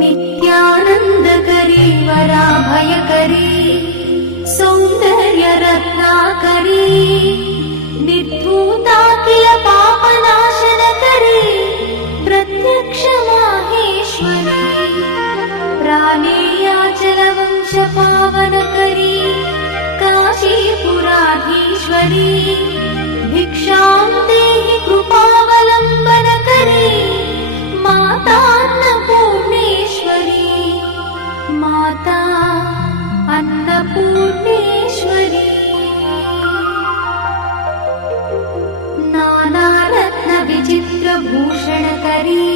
नित्यानन्दकरी वराभयकरी सौन्दर्यरत्नाकरी निर्धूताखिल पापनाशनकरी प्रत्यक्ष माहेश्वरी प्राणेयाचलवंशपावनकरी काशीपुराधीश्वरी भिक्षां देहि कृपावलम्बनकरी माता अन्नपूर्णेश्वरी माता अन्नपूर्णेश्वरी नानारत्नविचित्रभूषणकरी